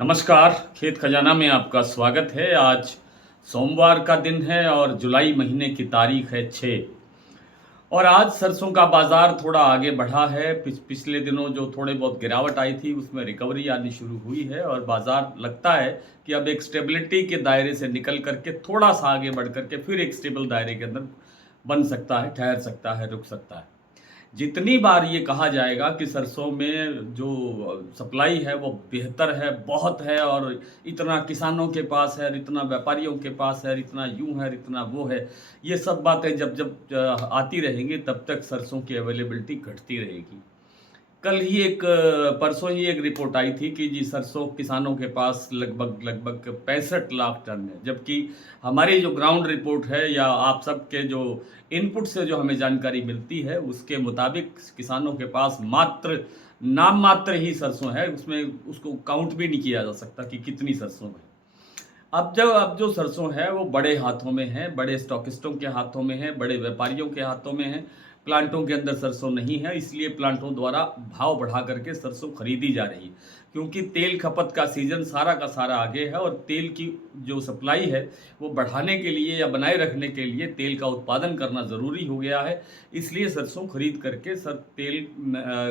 नमस्कार, खेत खजाना में आपका स्वागत है। आज सोमवार का दिन है और जुलाई महीने की तारीख है 6। और आज सरसों का बाज़ार थोड़ा आगे बढ़ा है। पिछले दिनों जो थोड़े बहुत गिरावट आई थी उसमें रिकवरी आनी शुरू हुई है और बाज़ार लगता है कि अब एक स्टेबिलिटी के दायरे से निकल करके थोड़ा-सा आगे बढ़ कर के फिर एक स्टेबल दायरे के अंदर बन सकता है, ठहर सकता है, रुक सकता है। जितनी बार ये कहा जाएगा कि सरसों में जो सप्लाई है वो बेहतर है, बहुत है और इतना किसानों के पास है और इतना व्यापारियों के पास है और इतना यूँ है और इतना वो है, ये सब बातें जब जब आती रहेंगी तब तक सरसों की अवेलेबिलिटी घटती रहेगी। कल ही परसों ही एक रिपोर्ट आई थी कि जी सरसों किसानों के पास लगभग लगभग 65 लाख टन है, जबकि हमारी जो ग्राउंड रिपोर्ट है या आप सबके जो इनपुट से जो हमें जानकारी मिलती है उसके मुताबिक किसानों के पास मात्र नाम मात्र ही सरसों है, उसमें उसको काउंट भी नहीं किया जा सकता कि कितनी सरसों है। अब जो सरसों है वो बड़े हाथों में है, बड़े स्टॉकिस्टों के हाथों में है, बड़े व्यापारियों के हाथों में है। प्लांटों के अंदर सरसों नहीं है, इसलिए प्लांटों द्वारा भाव बढ़ा करके सरसों खरीदी जा रही है। क्योंकि तेल खपत का सीज़न सारा का सारा आगे है और तेल की जो सप्लाई है वो बढ़ाने के लिए या बनाए रखने के लिए तेल का उत्पादन करना ज़रूरी हो गया है। इसलिए सरसों खरीद करके तेल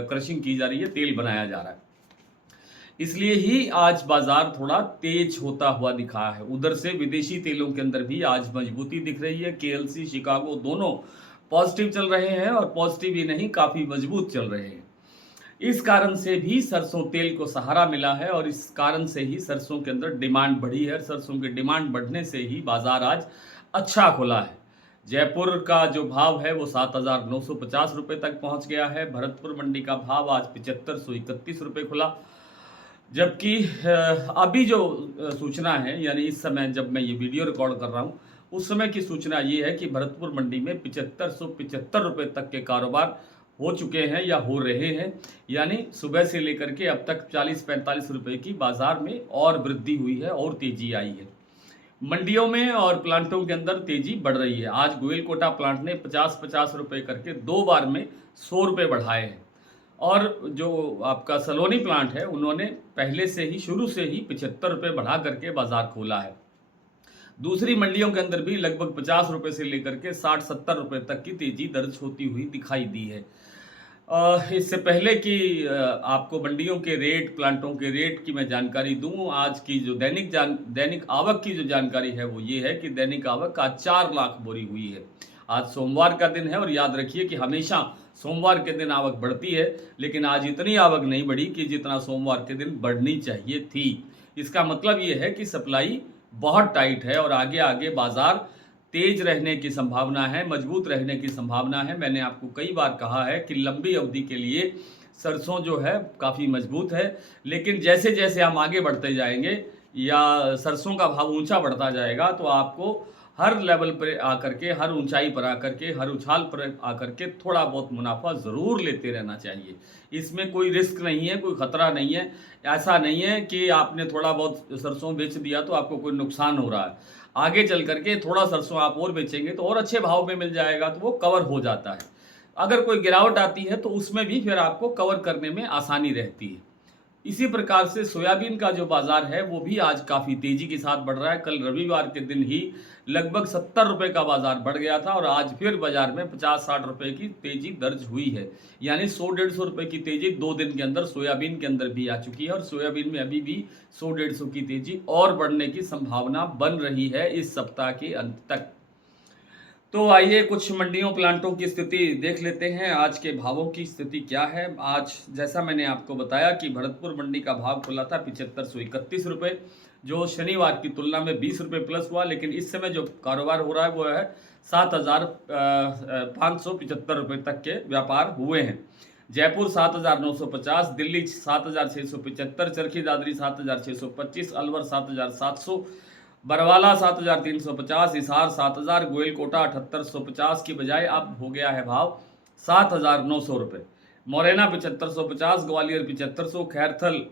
क्रशिंग की जा रही है, तेल बनाया जा रहा है। इसलिए ही आज बाजार थोड़ा तेज होता हुआ दिखा है। उधर से विदेशी तेलों के अंदर भी आज मजबूती दिख रही है। केएलसी, शिकागो दोनों पॉजिटिव चल रहे हैं और पॉजिटिव ही नहीं, काफ़ी मजबूत चल रहे हैं। इस कारण से भी सरसों तेल को सहारा मिला है और इस कारण से ही सरसों के अंदर डिमांड बढ़ी है। सरसों की डिमांड बढ़ने से ही बाजार आज अच्छा खुला है। जयपुर का जो भाव है वो 7,950 रुपये तक पहुंच गया है। भरतपुर मंडी का भाव आज 7531 रुपये खुला। जबकि अभी जो सूचना है, यानी इस समय जब मैं ये वीडियो रिकॉर्ड कर रहा हूँ उस समय की सूचना ये है कि भरतपुर मंडी में 7575 रुपये तक के कारोबार हो चुके हैं या हो रहे हैं। यानी सुबह से लेकर के अब तक 40-45 रुपये की बाजार में और वृद्धि हुई है और तेजी आई है। मंडियों में और प्लांटों के अंदर तेजी बढ़ रही है। आज गोयलकोटा प्लांट ने 50-50 रुपये करके 2 बार में 100 रुपये बढ़ाए हैं। और जो आपका सलोनी प्लांट है उन्होंने पहले से ही शुरू से ही 75 रुपये बढ़ा करके बाजार खोला है। दूसरी मंडियों के अंदर भी लगभग 50 रुपये से लेकर के 60-70 रुपये तक की तेजी दर्ज होती हुई दिखाई दी है। इससे पहले कि आपको मंडियों के रेट, प्लांटों के रेट की मैं जानकारी दूं, आज की जो दैनिक आवक की जो जानकारी है वो ये है कि दैनिक आवक आज 4 लाख बोरी हुई है। आज सोमवार का दिन है और याद रखिए कि हमेशा सोमवार के दिन आवक बढ़ती है, लेकिन आज इतनी आवक नहीं बढ़ी कि जितना सोमवार के दिन बढ़नी चाहिए थी। इसका मतलब ये है कि सप्लाई बहुत टाइट है और आगे आगे बाजार तेज रहने की संभावना है, मजबूत रहने की संभावना है। मैंने आपको कई बार कहा है कि लंबी अवधि के लिए सरसों जो है काफ़ी मजबूत है, लेकिन जैसे जैसे हम आगे बढ़ते जाएंगे या सरसों का भाव ऊंचा बढ़ता जाएगा तो आपको हर लेवल पर आकर के, हर ऊंचाई पर आकर के, हर उछाल पर आकर के थोड़ा बहुत मुनाफा ज़रूर लेते रहना चाहिए। इसमें कोई रिस्क नहीं है, कोई ख़तरा नहीं है। ऐसा नहीं है कि आपने थोड़ा बहुत सरसों बेच दिया तो आपको कोई नुकसान हो रहा है। आगे चल करके थोड़ा सरसों आप और बेचेंगे तो और अच्छे भाव में मिल जाएगा, तो वो कवर हो जाता है। अगर कोई गिरावट आती है तो उसमें भी फिर आपको कवर करने में आसानी रहती है। इसी प्रकार से सोयाबीन का जो बाजार है वो भी आज काफ़ी तेजी के साथ बढ़ रहा है। कल रविवार के दिन ही लगभग 70 रुपये का बाजार बढ़ गया था और आज फिर बाजार में 50-60 रुपये की तेजी दर्ज हुई है। यानी 100-150 रुपये की तेजी 2 दिन के अंदर सोयाबीन के अंदर भी आ चुकी है और सोयाबीन में अभी भी 100-150 की तेजी और बढ़ने की संभावना बन रही है इस सप्ताह के अंत तक। तो आइए कुछ मंडियों, प्लांटों की स्थिति देख लेते हैं। आज के भावों की स्थिति क्या है। आज जैसा मैंने आपको बताया कि भरतपुर मंडी का भाव खुला था 7531 रुपये, जो शनिवार की तुलना में 20 रुपये प्लस हुआ, लेकिन इस समय जो कारोबार हो रहा है वो है 7,575 रुपये तक के व्यापार हुए हैं। जयपुर 7,950, दिल्ली 7,675, चरखी दादरी 7,625, अलवर 7,700, बरवाला 7,350, हिसार 7,000, गोयलकोटा 7,850 की बजाय अब हो गया है भाव 7,900 रुपये। मोरेना 7,550, ग्वालियर 7,500, खैरथल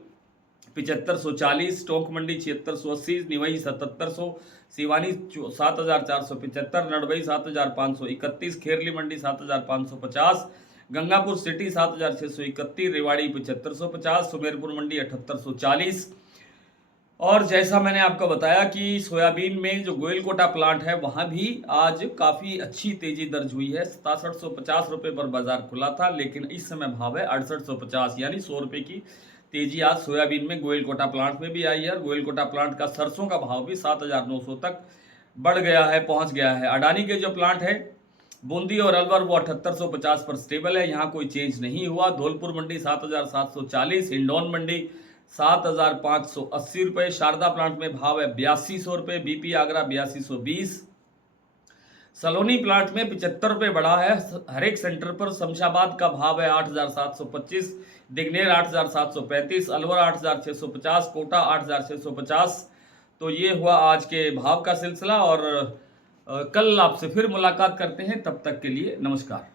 7,540, टोंक मंडी 7,680, निवई 7,700, सिवानी 7,475, नडबई 7,531, खेरली मंडी 7,550, गंगापुर सिटी 7,631, रेवाड़ी 7,550, सुमेरपुर मंडी 7,840, और जैसा मैंने आपको बताया कि सोयाबीन में जो गोयल-कोटा प्लांट है वहाँ भी आज काफ़ी अच्छी तेज़ी दर्ज हुई है। 6750 रुपये पर बाज़ार खुला था, लेकिन इस समय भाव है 6850, यानी 100 रुपये की तेज़ी आज सोयाबीन में गोयल-कोटा प्लांट में भी आई है। और गोयल-कोटा प्लांट का सरसों का भाव भी 7900 तक बढ़ गया है, पहुँच गया है। अडानी के जो प्लांट है बूंदी और अलवर वो 7850 पर स्टेबल है, यहाँ कोई चेंज नहीं हुआ। धौलपुर मंडी 7740, हिंडौन मंडी 7580 रुपये, शारदा प्लांट में भाव है 8200 रुपये, बीपी आगरा 8220, सलोनी प्लांट में 75 रुपये बढ़ा है हर एक सेंटर पर। शमशाबाद का भाव है 8725, दिग्नेर 8735, अलवर 8650, कोटा 8650। तो ये हुआ आज के भाव का सिलसिला, और कल आपसे फिर मुलाकात करते हैं। तब तक के लिए नमस्कार।